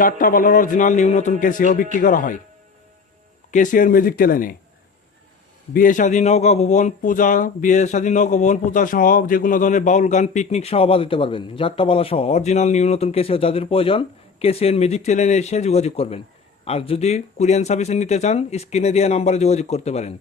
যাত্রাপালার original new নতুন Casio বিক্রি করা হয় কেসিওর মিউজিক চ্যানেলে। বিয়ে শাদী নৌকা ভবন পূজা সহ যে কোনো ধরনের বাউল গান পিকনিক সহ বাজাতে পারবেন। যাত্রাপালা সহ অরিজিনাল নিউ নতুন কেসিও যাদের প্রয়োজন কেসিওর মিউজিক চ্যানেলে এসে যোগাযোগ করবেন। আর যদি কুরিয়ান সার্ভিসে নিতে চান স্ক্রিনে দেওয়া নাম্বারে যোগাযোগ করতে পারেন।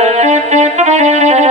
Thank you.